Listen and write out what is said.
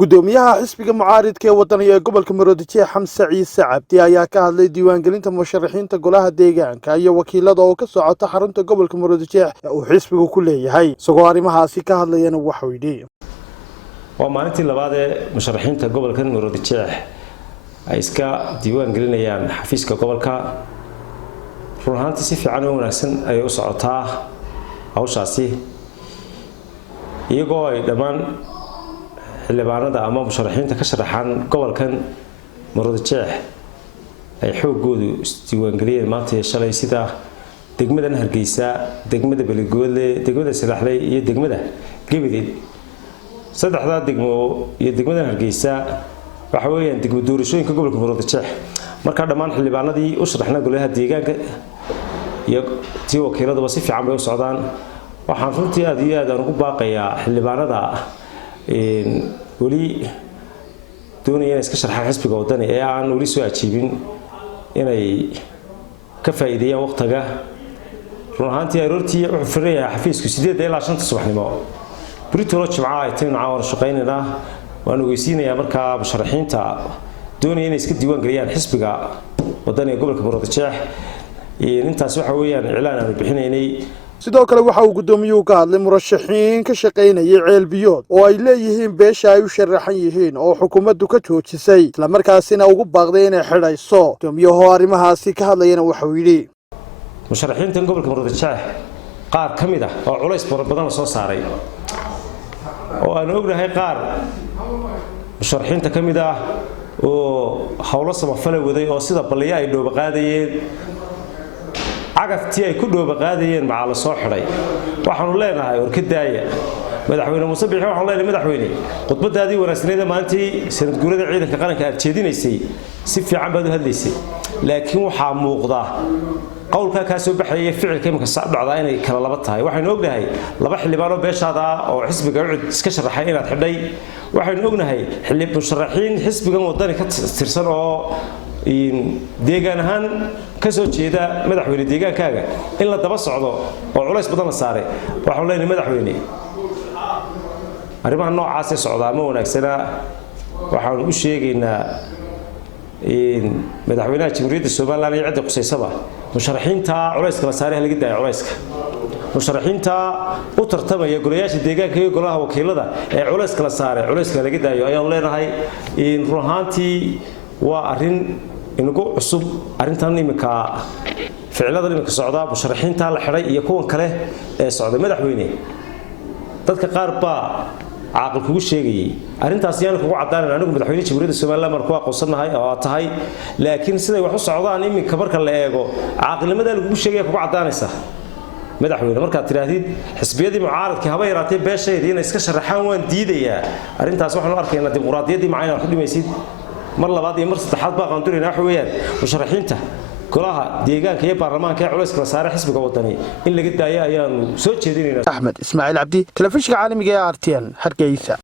gudoomiyaha xisbiga mucaaridka ee wadaniga ee gobolka Maroodijeex Xamse Ciise Cabdi ayaa ka hadlay diiwaangelinta musharaxiinta golaha deegaanka iyo wakiilada oo ka socota xarunta gobolka Maroodijeex ee uu xisbigu ku leeyahay isagoo arrimahaasi ka hadlayana waxa uu yidhi waa maalintii labaad ee musharaxiinta gobolka Maroodijeex ay iska diiwaangelinayaan xafiiska gobolka ruuxaantii si fiican oo wanaagsan ay u socotaa hawshaasi iyagoo ay dhamaan xildhibaanada ama musharaxiinta ka sharaxan gobolkan Maroodijeex ay xoogoodu isdiiwaangeliyeen maanta shalay sida degmada Hargeysa, degmada Beligoolle, degmada Salaxley iyo degmada Gabiley. saddexda degmo iyo degmada Hargeysa waxa weeyaan degmo doorashooyinka gobolka Maroodijeex marka dhamaan xildhibaanadii u sharaxna golaha deegaanka iyo tii wakiilada si fiican bay u socdaan. waxaan runtii aad iyo aad ugu baaqayaa xildhibaanada wali doonayeen iska sharaxa xisbiga wadani ee aan wali soo ajiibin inay ka faa'iideeyaan waqtiga ruuxaantii aroortii wuxuu firayaa xafiisku 8 ilaa 5 subaxnimo britolo jimcaha ay tahay aan shaqaynayna waan ogeysiinayaa marka musharaxiinta doonayeen inay iska diiwaan galiyaan xisbiga wadani ee gobolka Maroodijeex intaas waxa weeyaan iclaan aan bixinaynay. sidoo kale waxa uu gudoomiyuhu ka hadlay murashaxiin ka shaqeynaya ceelbiyood oo ay leeyihiin beesha ay u sharaxan yihiin oo xukuumaddu ka joojisay isla markaasina ugu baaqday inay xidhayso. gudoomiyuhu arrimahaasi ka hadlayana waxa uu yidhi musharaxiinta gobolka Maroodijeex qaar ka mid ah oo culays badan soo saaray oo aan ognahay qaar musharaxiinta ka mid ah oo hawlo samafal waday oo sida baliya ay dhooba qaadayeen cagaftii ay ku dhooba qaadayeen maca la soo xiray. waxaanu leenahay warkadaaya madaxweyne Muuse Biixi waxaan leenahay madaxweyne khudbadaadii wanaagsaneed maalintii sanad guurada ciidanka qaranka aad jeedinaysay si fiican baad u hadlaysay laakiin waxa muuqda qowlka ka soo baxay ficilka imka dhacda inay kala laba tahay. waxaanu ognahay laba xildhibaan oo beeshaada oo xisbiga iska sharaxay inaad xidhay. waxaanu ognahay xildhibaan musharaxiin xisbigan wadani ka tirsan oo deegaan ahaan ka soo jeeda madaxweyne deegaankaaga in la daba socdo oo culays badan la saaray. waxaan leenahay madaxweyne arrimaha noocaas ee socda ma wanaagsana. waxaan u sheegaynaa madaxweynaha Jamhuuriyadda Soomaaliland iyo cidda quseysaba musharaxiinta culayska la saaray laga daayo culayska musharaxiinta u tartamaya golayaasha deegaanka iyo golaha wakiilada ee culayska la saaray culayska laga daayo ayaan leenahay ruuxaantii waa arin inagu cusub arintan imika ficilada imika socda musharaxiinta la xiray iyo kuwan kale ee socda madaxweyne dadka qaar baa caaqil kugu sheegay arintaas yaan kugu cadaanan anigu madaxweynaha Jamhuuriyadda Soomaaliland markuu aqoonsanahay oo tahay laakiin siday wax u socdaan imika marka la eego caaqilnimada lagu sheegay kugu cadaanaysa madaxweyne marka tiraahdid xisbiyadii mucaaradka haba yaraatay beesheedii inay iska sharaxaan waan diidayaa. arintaas waxaan u arkaynaa dimuqraadiyadii macayna wax u dhimaysid mar labaad iyo mar saddexaad baa qaandurinaa waxa weeyaan musharaxiinta golaha deegaanka iyo baarlamaanka ee culayska la saaray xisbiga wadani in laga daayo ayaanu soo jeedinaynaa. Axmed Ismaaciil Cabdi, telefishinka caalamiga ee RTN, Hargeysa.